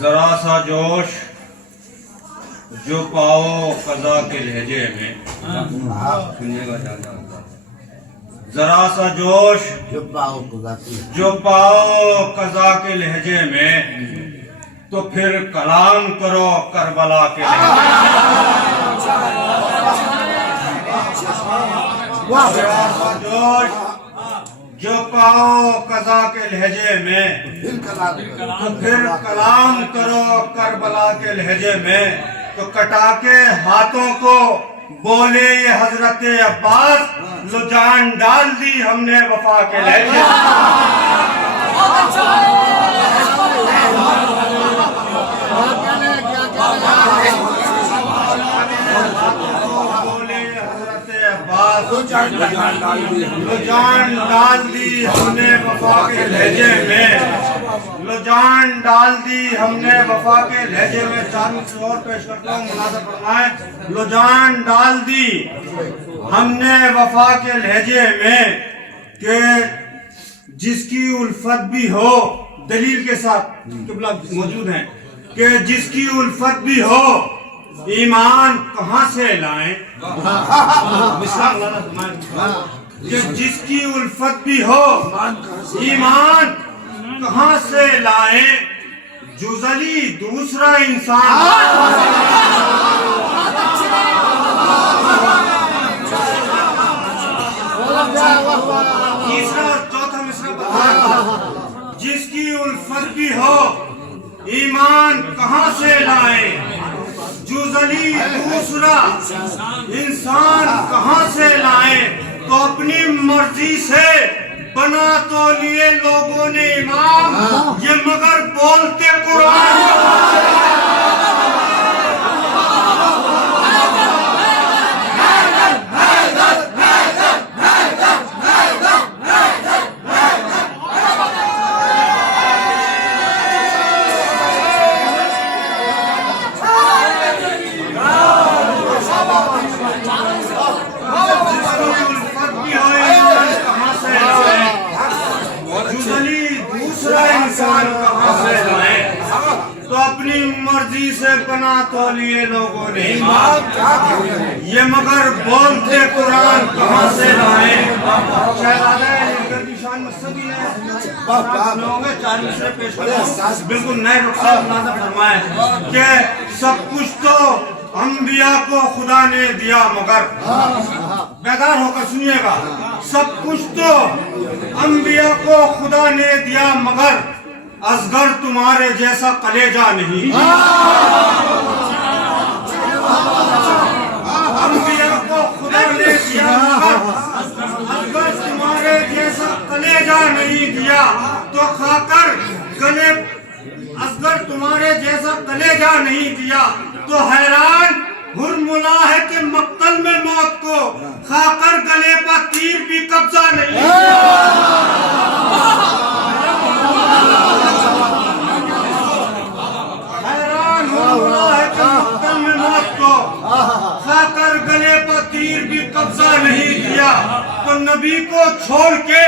ذرا سا جوش جو پاؤ قضا کے لہجے میں، سنیے گا جانا ہوگا، ذرا سا جوش جو پاؤ قضا کے لہجے میں، تو پھر کلام کرو کربلا کے لہجے میں۔ ذرا سا جوش جو پاؤ قضا کے لہجے میں، تو پھر کلام کرو کربلا کے لہجے میں۔ تو کٹا کے ہاتھوں کو بولے یہ حضرت عباس، لو جان ڈال دی ہم نے وفا کے لہجے لو جان ڈال دی ہم نے وفا کے لہجے میں، لو جان ڈال دی ہم نے وفا کے لہجے میں۔ چار مصرع اور پیش کرتا ہوں، ملاحظہ فرمائیں۔ لو جان ڈال دی ہم نے وفا کے لہجے میں، کہ جس کی الفت بھی ہو، دلیل کے ساتھ قبلہ موجود ہیں، کہ جس کی الفت بھی ہو ایمان کہاں سے لائیں، کہ جس کی الفت بھی ہو ایمان کہاں سے لائیں، جزلی دوسرا انسان۔ تیسرا اور چوتھا مصرع بتایا، جس کی الفت بھی ہو ایمان کہاں سے لائیں، جزلی دوسرا انسان کہاں سے لائیں۔ تو اپنی مرضی سے بنا تو لیے لوگوں نے امام، یہ مگر بولتے قرآن۔ تو اپنی مرضی سے بنا تو لیے لوگوں نے امام، یہ مگر بولتے قرآن کہاں سے لائیں۔ شہزادہ گردی شان مصطفی نے لوگوں کے 4 مصرع پیش کرتا ہوں، بالکل نئے رخ سے ملاحظہ فرمائیں کہ سب کچھ تو انبیاء کو خدا نے دیا مگر، بیدار ہو کر سنیے گا، سب کچھ تو انبیاء کو خدا نے دیا مگر اصغر تمہارے جیسا کلیجہ نہیں۔ انبیاء کو خدا نے دیا مگر اصغر تمہارے جیسا کلیجہ نہیں دیا، تو کھا کر گلے اصغر تمہارے جیسا کلیجہ نہیں دیا، تو حیران ہرملا ہے کہ مقتل میں موت کو کھا کر گلے پر تیر بھی قبضہ نہیں۔ حیران ہرملا ہے کہ مقتل میں موت کو کھا کر گلے پر تیر بھی قبضہ نہیں کیا۔ تو نبی کو چھوڑ کے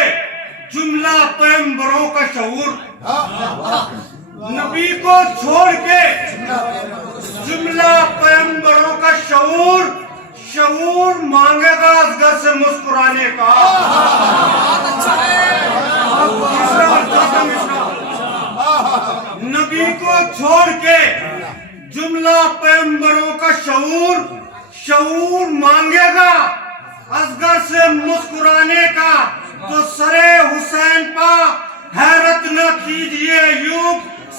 جملہ پیغمبروں کا شعور، نبی کو چھوڑ کے جملہ پیغمبروں کا شعور مانگے گا اصغر سے مسکرانے کا۔ نبی کو چھوڑ کے جملہ پیغمبروں کا شعور مانگے گا اصغر سے مسکرانے کا، تو سرے حسین پا حیرت نہ کیجئے یوں،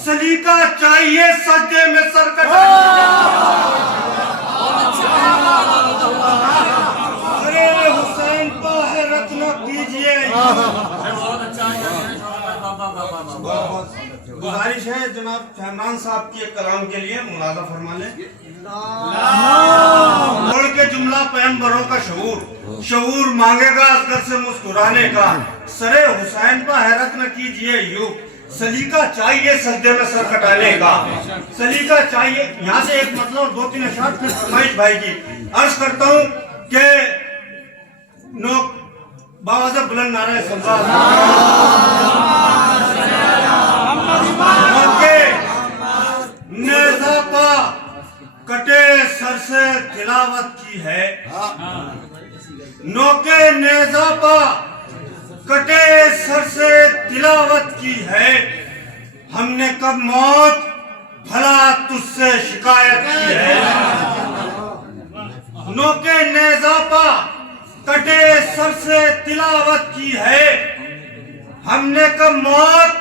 سلیقہ چاہیے سجدے میں سر کٹانے۔ سرے حسین پا حیرت نہ کیجئے گزارش ہے جناب فہمان صاحب کے کلام کے لیے ملاحظہ فرما لیں۔ چھوڑ کے جملہ پیغمبروں کا شعور مانگے گا اصغر سے مسکرانے کا، سرے حسین پہ حیرت نہ کیجئے یوں، سلیقہ چاہیے سجدے میں سر کٹانے کا۔ سلیقہ چاہیے، یہاں سے ایک مطلب اور 2-3 اشعار پھر فرمائش بھائی کی عرض کرتا ہوں کہ باوازہ بلند نعرہ صلوات تلاوت کی ہے، نوکے نیزہ پا کٹے سر سے تلاوت کی ہے، ہم نے کب موت بھلا تجھ سے شکایت کی ہے، نوکے نیزہ پا کٹے سر سے تلاوت کی ہے، ہم نے کب موت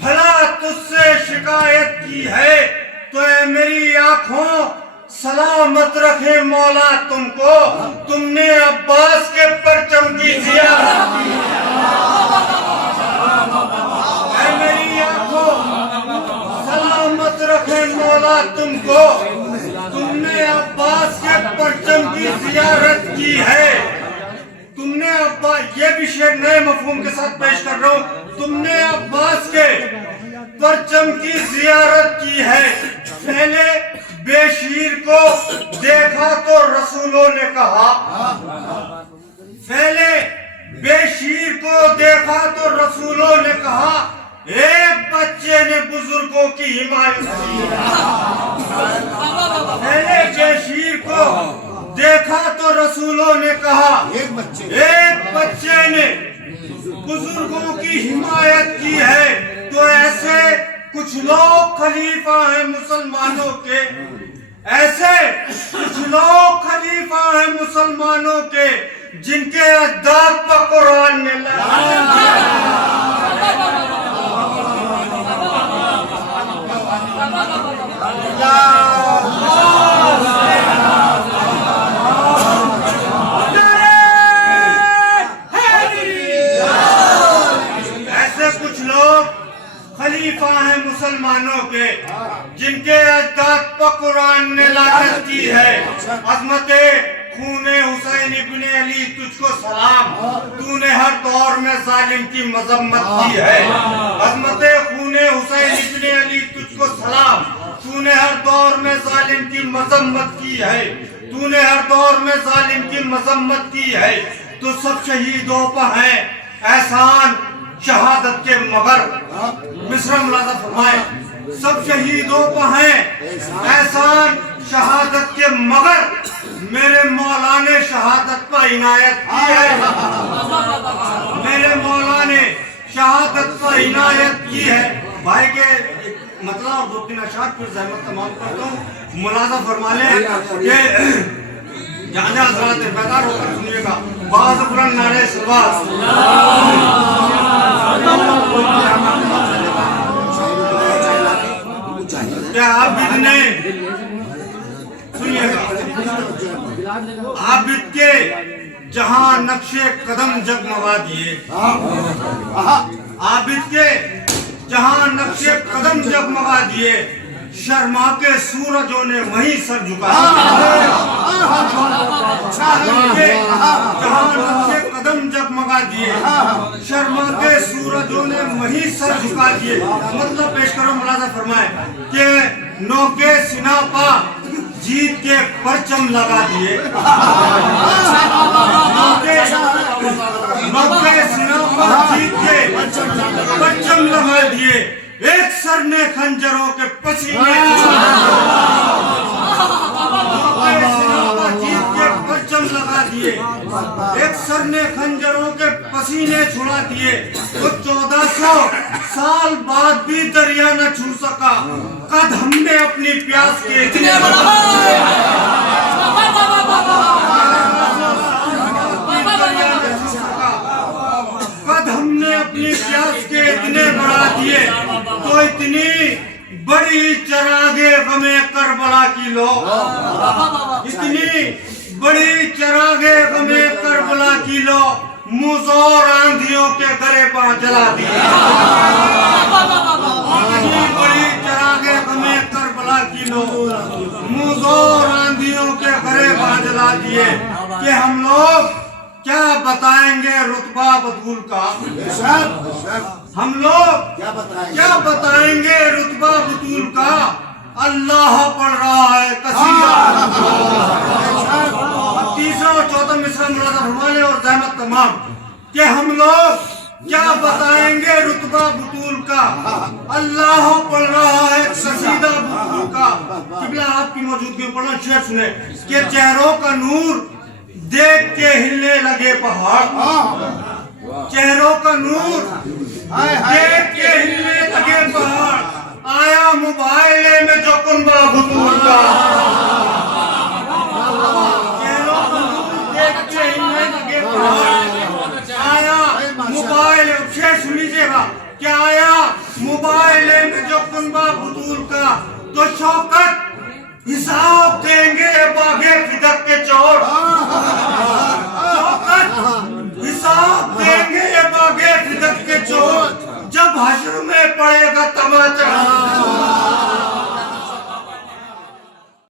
بھلا تجھ سے شکایت کی ہے، تو اے میری آنکھوں سلامت رکھے مولا تم کو، تم نے عباس کے پرچم کی زیارت کی ہے، اے میری آنکھوں سلامت رکھے مولا تم کو، تم نے عباس کے پرچم کی زیارت کی ہے، تم نے عباس، یہ بھی شعر نئے مفہوم کے ساتھ پیش کر رہا ہوں، تم نے عباس کے پرچم کی زیارت کی ہے، پہلے بے شیر کو دیکھا تو رسولوں نے کہا، پہلے بے شیر کو دیکھا تو رسولوں نے کہا، ایک بچے نے بزرگوں کی حمایت کی ہے، پہلے بے شیر کو دیکھا تو رسولوں نے کہا، ایک بچے نے بزرگوں کی حمایت کی ہے، تو ایسے کچھ لوگ خلیفہ ہیں مسلمانوں کے، ایسے کچھ لوگ خلیفہ ہیں مسلمانوں کے، جن کے اجداد پر قرآن نے لعنت خلیفہ ہیں مسلمانوں کے، جن کے اجداد پر قرآن نے لعنت کی ہے، عظمت خون حسین ابن علی تجھ کو سلام، تو نے ہر دور میں ظالم کی مذمت کی ہے، عظمت خون حسین ابن علی تجھ کو سلام، تو نے ہر دور میں ظالم کی مذمت کی ہے، تو نے ہر دور میں ظالم کی مذمت کی ہے، تو سب شہیدوں پر ہیں احسان شہادت کے مگر، مصرع ملازہ فرمائے، سب شہیدوں پر ہیں احسان شہادت کے مگر، میرے مولا نے شہادت پر عنایت کی ہے، میرے مولا نے شہادت پر عنایت کی ہے۔ بھائی کے مطلب اور دو تین اشعار پھر زحمت تمام کرتا ہوں، ملازہ فرما لیں کہ جہاں جہاں حضرات بیدار ہو کر سنیے گا، باز بلند نعرہ سلوات، کیا عابد نے سنیے گا، عابد کے جہاں نقش قدم جگمگا دیے، عابد کے جہاں نقش قدم جگمگا دیے، شرما کے سورجوں نے وہیں سر جھکا دیے، جہاں نقش قدم جگمگا دیے، شرما کے سورجوں نے وہیں سر جھکا دیے، مطلب پیش کرو ملازہ فرمائے کہ نوکے سنا پا جیت کے پرچم لگا دیے، نوکے سنا پا جیت کے پرچم لگا دیے، ایک سر نے خنجروں کے پسینے جیت کے پرچم لگا دیے، ایک سر نے خنجروں کے پسینے چھڑا دیے، وہ 1400 سال بعد بھی دریا نہ چھو سکا، قد ہم نے اپنی پیاس کے اتنے قد ہم نے اپنی پیاس کے اتنے بڑھا دیے، تو اتنی بڑی چراغ غم کربلا کی لو، اتنی بڑی چراغ غم کربلا کی لو، موزور آندھیوں کے گریباں جلا دیے، اتنی بڑی چراغ غم کربلا کی لو، موزور آندھیوں کے گریباں جلا دیے، کہ ہم لوگ کیا بتائیں گے رتبہ بطول کا، ہم لوگ کیا بتائیں گے رتبہ بطول کا، اللہ پڑھ رہا ہے قصیدہ، تیسرا اور چوتھا مصرع ملازہ فرمائے اور زحمت تمام، کہ ہم لوگ کیا بتائیں گے رتبہ بطول کا، اللہ پڑھ رہا ہے قصیدہ بطول کا، قبلہ آپ کی موجودگی میں پڑھنا شعر سنیں کہ چہروں کا نور دیکھ کے ہلنے لگے پہاڑ چہروں کا نور دیکھ کے ہلنے لگے پہاڑ آیا موبائل میں جو کنبہ بطول کا چہروں کا نور دیکھ کے ہلنے لگے پہاڑ آیا موبائل شعر سن لیجیے گا کہ آیا موبائل میں جو کنبہ بطول کا تو شوکت حساب دیں گے باغے فدق کے چور